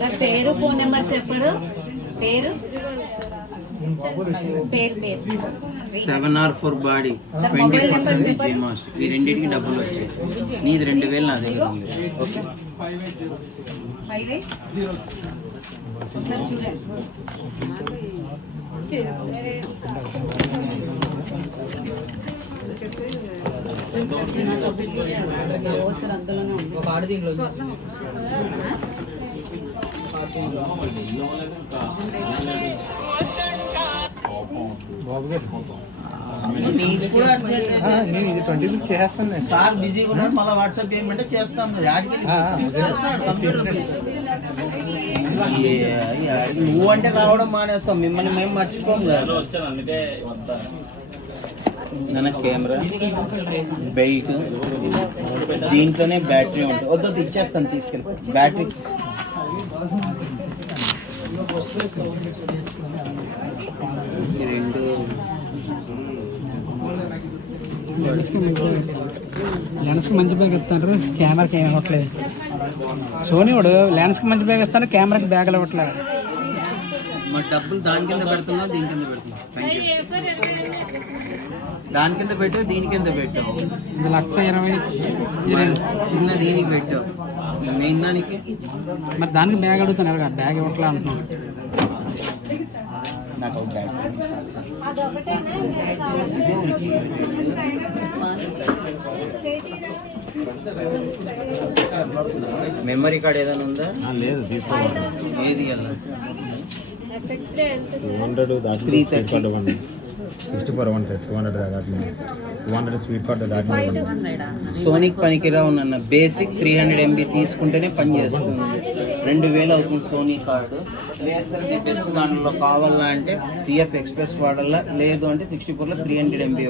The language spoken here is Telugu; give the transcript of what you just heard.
సార్ పేరు ఫోన్ నెంబర్ చెప్పరు. పేరు 7R4 బాడీ 20% జిమాస్. ఈ రెండింటికి డబ్బులు వచ్చాయి. నీది 2000 నా దగ్గర ఉంది. ఓకే సార్ బిజీగా ఉన్నాడు, మళ్ళీ వాట్సాప్ చేయమంటే చేస్తాం. నువ్వు అంటే రావడం మానేస్తాం, మిమ్మల్ని మేము మర్చిపోము కదా. మన కెమెరా బెల్ట్ దీంట్లోనే బ్యాటరీ ఉంటుంది. వద్దు ఇచ్చేస్తాను, తీసుకెళ్ళి బ్యాటరీ. రెండు లెన్స్కి మంచి బ్యాగ్ ఇస్తాను, కెమెరాకి ఏమి ఇవ్వట్లేదు. సోనీ వాడు లెన్స్కి మంచి బ్యాగ్ ఇస్తాను, కెమెరాకి బ్యాగులు ఇవ్వట్లేదు. మా డబ్బులు దాని కింద పెడుతున్నా, దీని కింద పెడుతున్నా. Thank you. దాని కింద పెట్టావు, దీని కింద పెట్టావు. 1,20,000 చిన్న దీనికి పెట్టావు, మెయిన్ దానికి. మరి దానికి బ్యాగ్ అడుగుతున్నారు కదా, బ్యాగ్ ఇవ్వట్లే అంటున్నాను. నాకు ఒక బ్యాగ్ మెమరీ కార్డ్ ఏదైనా ఉందా? లేదు, తీసుకోవాలి. ఏది 200 దాటి 64 100 200 దాటి 200 స్పీడ్ కార్డ్ దాటి. సోనిక్ పనికిరావు నన్న బేసిక్ 300 MB తీసుకుంటేనే పని చేస్తుంది. 2000 అవుతుంది సోనీ కార్డు. లేదు సార్ బెస్ట్ దాంట్లో కావాలా అంటే CF ఎక్స్ప్రెస్ వాడాలా, లేదు అంటే 64లో 300 MB